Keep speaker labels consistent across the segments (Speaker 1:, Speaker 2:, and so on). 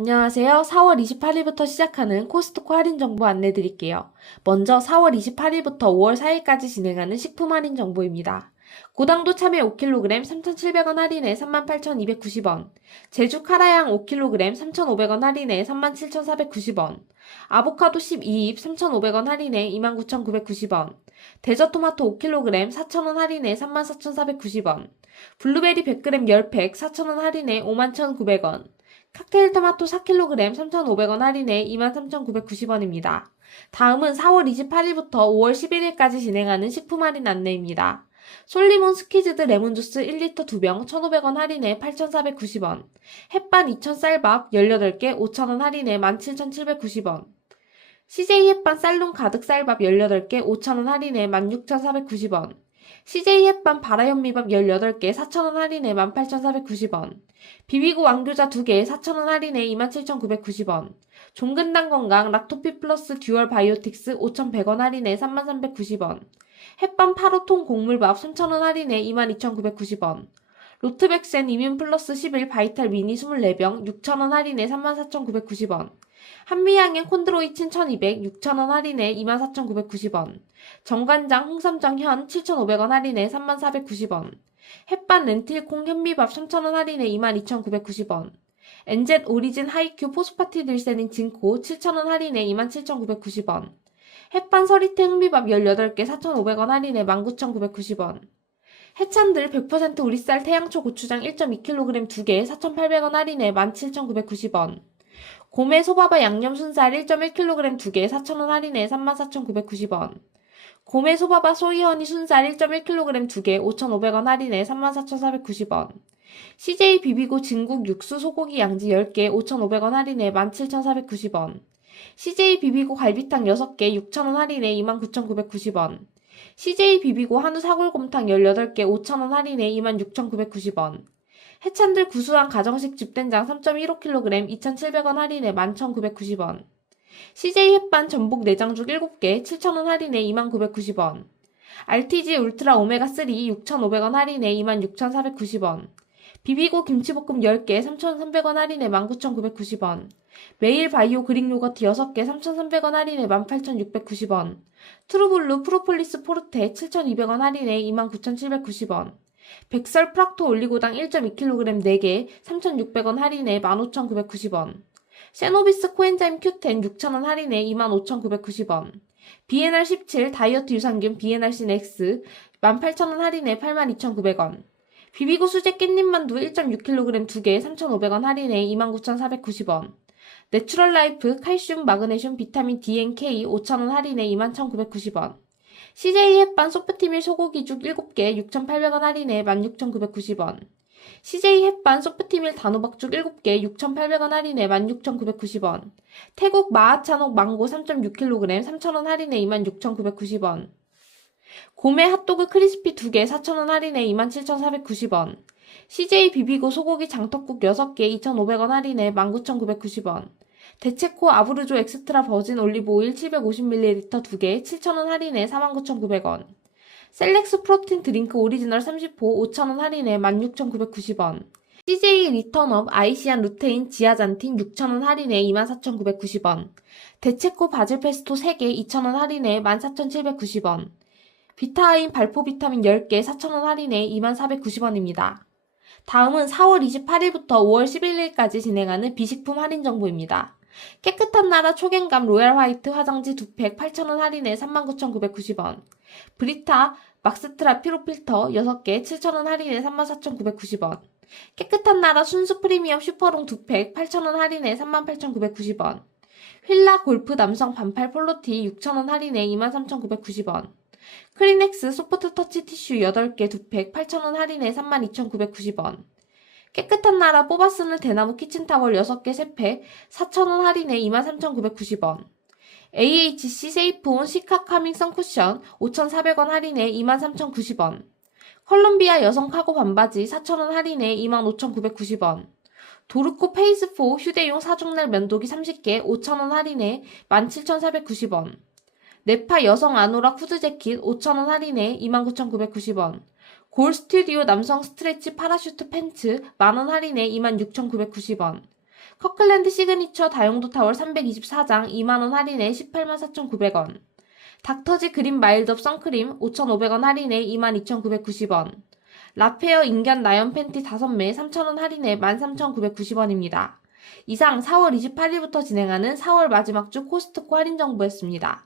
Speaker 1: 안녕하세요. 4월 28일부터 시작하는 코스트코 할인 정보 안내 드릴게요. 먼저 4월 28일부터 5월 4일까지 진행하는 식품 할인 정보입니다. 고당도 참외 5kg 3,700원 할인에 38,290원. 제주 카라양 5kg 3,500원 할인에 37,490원. 아보카도 12입 3,500원 할인에 29,990원. 대저토마토 5kg 4,000원 할인에 34,490원. 블루베리 100g 10팩 4,000원 할인에 51,900원. 칵테일 토마토 4kg 3,500원 할인에 23,990원입니다. 다음은 4월 28일부터 5월 11일까지 진행하는 식품 할인 안내입니다. 솔리몬 스키즈드 레몬주스 1리터 2병 1,500원 할인에 8,490원. 햇반 2,000 쌀밥 18개 5,000원 할인에 17,790원. CJ 햇반 쌀룸 가득 쌀밥 18개 5,000원 할인에 16,490원. CJ 햇반 바라현미밥 18개 4,000원 할인에 18,490원. 비비고 왕교자 2개 4,000원 할인에 27,990원. 종근당 건강 락토피 플러스 듀얼 바이오틱스 5,100원 할인에 33,390원. 햇반 8호통 곡물밥 3,000원 할인에 22,990원. 로트백센 이뮨 플러스 11 바이탈 미니 24병 6,000원 할인에 34,990원. 한미양행 콘드로이친 1200 6,000원 할인에 24,990원. 정관장 홍삼정 현 7,500원 할인에 34,490원. 햇반 렌틸콩 현미밥 3,000원 할인에 22,990원. 엔젯 오리진 하이큐 포스파티 들세닌 진코 7,000원 할인에 27,990원. 햇반 서리태 흑미밥 18개 4,500원 할인에 19,990원. 해찬들 100% 우리쌀 태양초 고추장 1.2kg 2개 4,800원 할인에 17,990원. 고메 소바바 양념 순살 1.1kg 2개 4,000원 할인에 34,990원. 고메 소바바 소이 허니 순살 1.1kg 2개 5,500원 할인에 34,490원. CJ 비비고 진국 육수 소고기 양지 10개 5,500원 할인에 17,490원. CJ 비비고 갈비탕 6개 6,000원 할인에 29,990원. CJ 비비고 한우 사골곰탕 18개 5,000원 할인에 26,990원. 해찬들 구수한 가정식 집된장 3.15kg 2,700원 할인에 11,990원. CJ 햇반 전복 내장죽 7개 7,000원 할인에 2990원. RTG 울트라 오메가3 6,500원 할인에 26,490원. 비비고 김치볶음 10개 3,300원 할인에 19,990원. 메일 바이오 그릭 요거트 6개 3,300원 할인에 18,690원. 트루블루 프로폴리스 포르테 7,200원 할인에 29,790원. 백설 프락토 올리고당 1.2kg 4개 3,600원 할인에 15,990원. 세노비스 코엔자임 Q10 6,000원 할인에 25,990원. BNR 17 다이어트 유산균 BNRC 넥스 18,000원 할인에 82,900원. 비비고 수제 깻잎 만두 1.6kg 2개 3,500원 할인에 29,490원. 내추럴 라이프 칼슘 마그네슘 비타민 D&K 5,000원 할인에 21,990원. CJ 햇반 소프티밀 소고기죽 7개 6,800원 할인에 16,990원. CJ 햇반 소프티밀 단호박죽 7개 6,800원 할인에 16,990원. 태국 마하찬옥 망고 3.6kg 3,000원 할인에 26,990원. 고메 핫도그 크리스피 2개 4,000원 할인에 27,490원. CJ 비비고 소고기 장떡국 6개 2,500원 할인에 19,990원. 대체코 아브르조 엑스트라 버진 올리브 오일 750ml 2개 7,000원 할인에 49,900원. 셀렉스 프로틴 드링크 오리지널 30호 5,000원 할인에 16,990원. CJ 리턴업 아이시안 루테인 지아잔틴 6,000원 할인에 24,990원. 대체코 바질 페스토 3개 2,000원 할인에 14,790원. 비타인 발포 비타민 10개 4,000원 할인에 24,990원입니다. 다음은 4월 28일부터 5월 11일까지 진행하는 비식품 할인 정보입니다. 깨끗한 나라 초갱감 로얄 화이트 화장지 2팩 8,000원 할인에 39,990원. 브리타 막스트라 피로 필터 6개 7,000원 할인에 34,990원. 깨끗한 나라 순수 프리미엄 슈퍼롱 2팩 8,000원 할인에 38,990원. 휠라 골프 남성 반팔 폴로티 6,000원 할인에 23,990원. 크리넥스 소프트 터치 티슈 8개 2팩 8,000원 할인에 32,990원. 깨끗한 나라 뽑아 쓰는 대나무 키친타월 6개 3팩 4,000원 할인에 23,990원. AHC 세이프온 시카 카밍 선쿠션 5,400원 할인에 23,090원. 컬럼비아 여성 카고 반바지 4,000원 할인에 25,990원. 도르코 페이스4 휴대용 사중날 면도기 30개 5,000원 할인에 17,490원. 네파 여성 아노락 후드 재킷 5,000원 할인에 29,990원. 골 스튜디오 남성 스트레치 파라슈트 팬츠 만원 할인에 26,990원. 커클랜드 시그니처 다용도 타월 324장 2만원 할인에 18만 4,900원. 닥터지 그린 마일드업 선크림 5,500원 할인에 22,990원. 라페어 인견 나연 팬티 5매 3,000원 할인에 13,990원입니다. 이상 4월 28일부터 진행하는 4월 마지막 주 코스트코 할인 정보였습니다.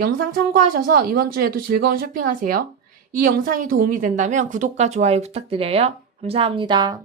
Speaker 1: 영상 참고하셔서 이번 주에도 즐거운 쇼핑하세요. 이 영상이 도움이 된다면 구독과 좋아요 부탁드려요. 감사합니다.